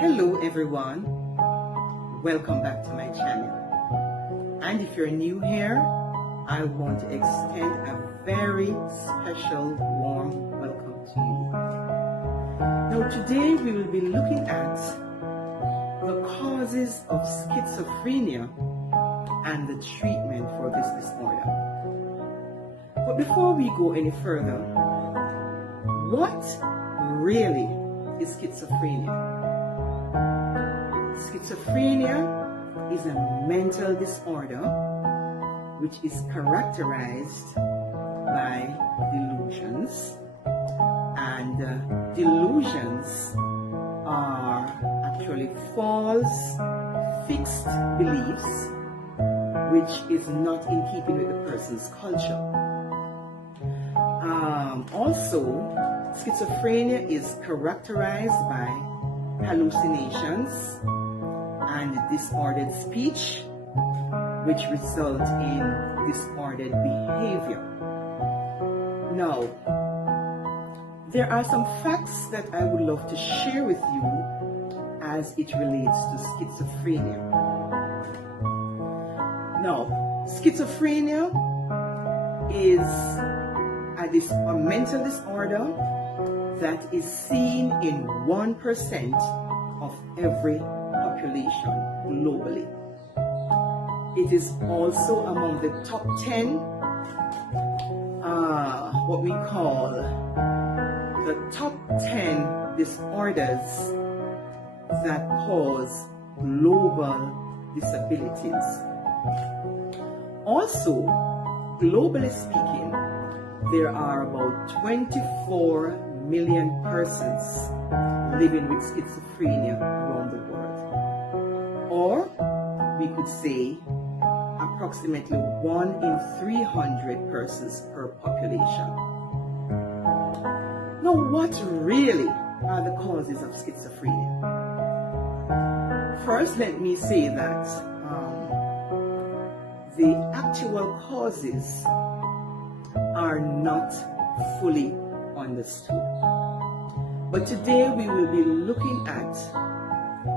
Hello everyone, welcome back to my channel. And if you're new here, I want to extend a very special warm welcome to you. Now today we will be looking at the causes of schizophrenia and the treatment for this disorder. But before we go any further, what really is schizophrenia? Schizophrenia is a mental disorder which is characterized by delusions, and delusions are actually false, fixed beliefs which is not in keeping with the person's culture. Also, schizophrenia is characterized by hallucinations and disordered speech, which result in disordered behavior. Now, there are some facts that I would love to share with you as it relates to schizophrenia. Now, schizophrenia is a mental disorder that is seen in 1% of every population globally. It is also among the top 10 what we call the top 10 disorders that cause global disabilities. Also, globally speaking, there are about 24 million persons living with schizophrenia around the world. Or we could say approximately 1 in 300 persons per population. Now, what really are the causes of schizophrenia? First, let me say that the actual causes are not fully understood. But today we will be looking at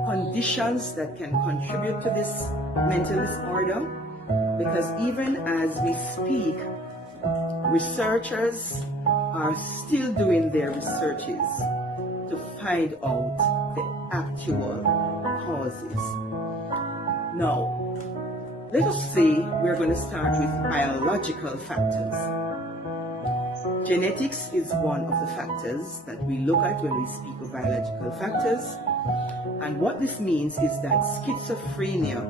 conditions that can contribute to this mental disorder, because even as we speak, researchers are still doing their researches to find out the actual causes. Now, let us say we're going to start with biological factors. Genetics is one of the factors that we look at when we speak of biological factors. And what this means is that schizophrenia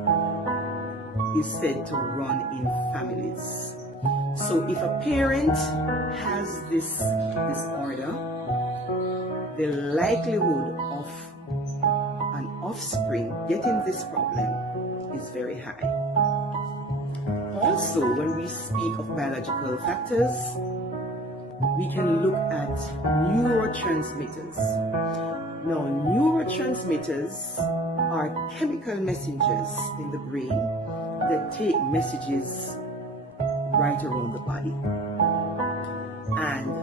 is said to run in families. So if a parent has this disorder, the likelihood of an offspring getting this problem is very high. Also, when we speak of biological factors, we can look at neurotransmitters. Now, neurotransmitters are chemical messengers in the brain that take messages right around the body. And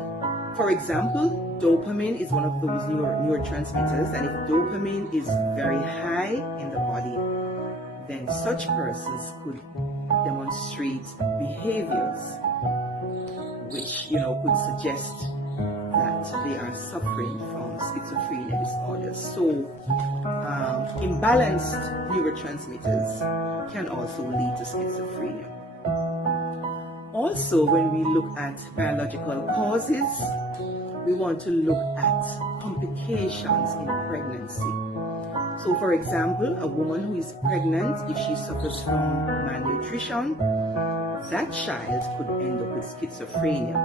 for example, dopamine is one of those neurotransmitters, and if dopamine is very high in the body, then such persons could demonstrate behaviors which could suggest that they are suffering from schizophrenia disorder. So imbalanced neurotransmitters can also lead to schizophrenia. Also, when we look at biological causes, we want to look at complications in pregnancy. So for example, a woman who is pregnant, if she suffers from malnutrition, that child could end up with schizophrenia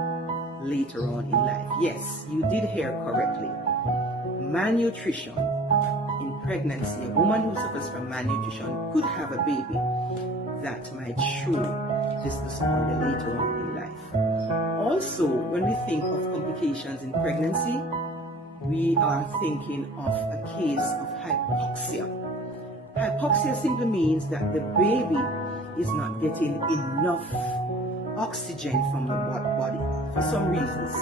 later on in life. Yes, you did hear correctly. Malnutrition in pregnancy. A woman who suffers from malnutrition could have a baby that might show this disorder later on in life. Also, when we think of complications in pregnancy, we are thinking of a case of hypoxia. Hypoxia simply means that the baby is not getting enough oxygen from the body for some reasons.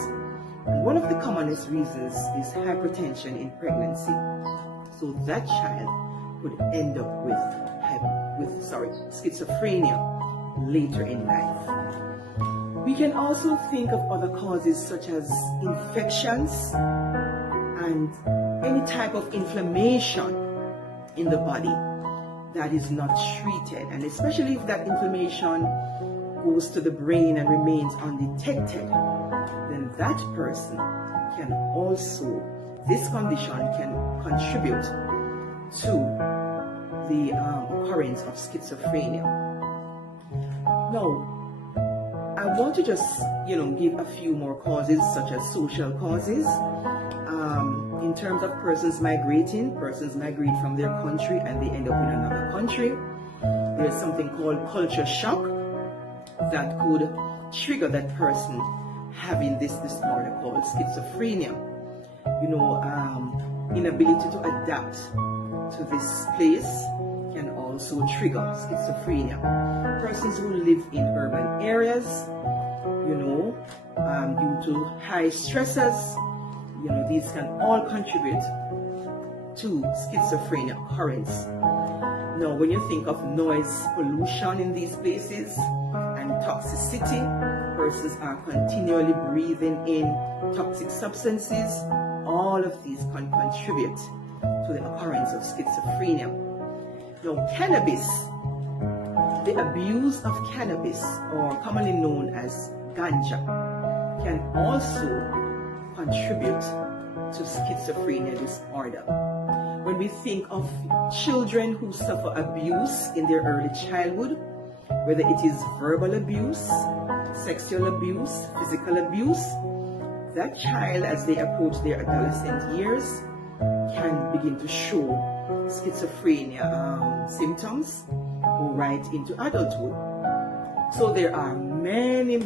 And one of the commonest reasons is hypertension in pregnancy. So that child could end up with schizophrenia later in life. We can also think of other causes such as infections and any type of inflammation in the body that is not treated, and especially if that inflammation goes to the brain and remains undetected, then that person can also, this condition can contribute to the occurrence of schizophrenia. Now, I want to just, give a few more causes, such as social causes. In terms of persons migrate from their country and they end up in another country. There's something called culture shock that could trigger that person having this disorder called schizophrenia. Inability to adapt to this place can also trigger schizophrenia. Persons who live in urban areas, due to high stresses, these can all contribute to schizophrenia occurrence. Now, when you think of noise pollution in these places and toxicity, persons are continually breathing in toxic substances. All of these can contribute to the occurrence of schizophrenia. Now, cannabis, the abuse of cannabis, or commonly known as ganja, can also contribute to schizophrenia disorder. When we think of children who suffer abuse in their early childhood, whether it is verbal abuse, sexual abuse, physical abuse, that child, as they approach their adolescent years, can begin to show schizophrenia symptoms go right into adulthood. So there are many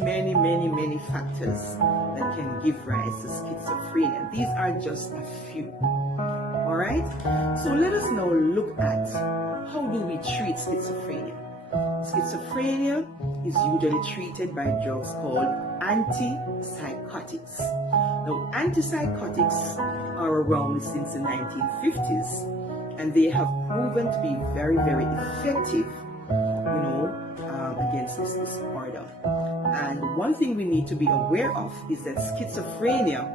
factors that can give rise to schizophrenia. These are just a few. All right? So let us now look at how do we treat schizophrenia. Schizophrenia is usually treated by drugs called antipsychotics. Now, antipsychotics are around since the 1950s, and they have proven to be very effective, against this disorder. And one thing we need to be aware of is that schizophrenia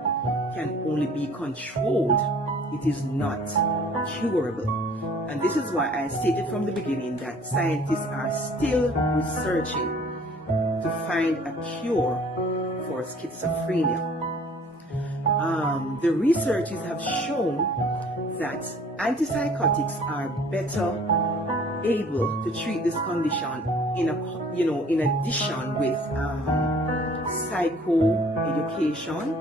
can only be controlled. It is not curable. And this is why I stated from the beginning that scientists are still researching to find a cure for schizophrenia. The researchers have shown that antipsychotics are better able to treat this condition in addition with psychoeducation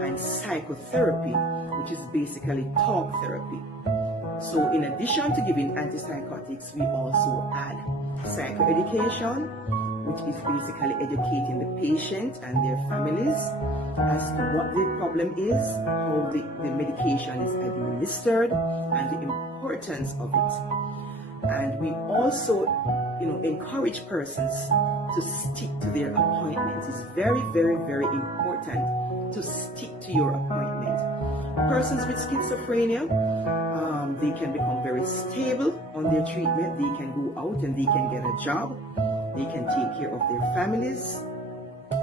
and psychotherapy, which is basically talk therapy. So in addition to giving antipsychotics, we also add psychoeducation, which is basically educating the patient and their families as to what the problem is, how the medication is administered, and the importance of it. And we also, encourage persons to stick to their appointments. It's very important to stick to your appointment. Persons with schizophrenia, they can become very stable on their treatment. They can go out and they can get a job. They can take care of their families.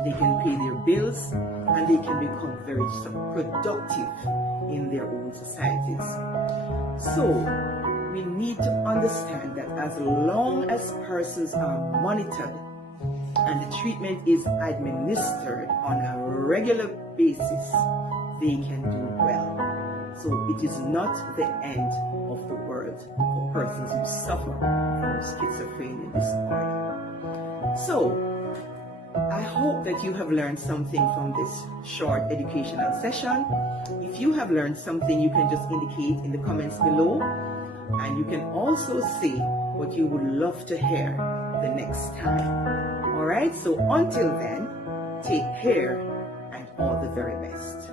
They can pay their bills, and they can become very productive in their own societies. So we need to understand that as long as persons are monitored and the treatment is administered on a regular basis, they can do well. So it is not the end of the world for persons who suffer from schizophrenia disorder. So I hope that you have learned something from this short educational session. If you have learned something, you can just indicate in the comments below. And you can also say what you would love to hear the next time. All right, so until then, take care and all the very best.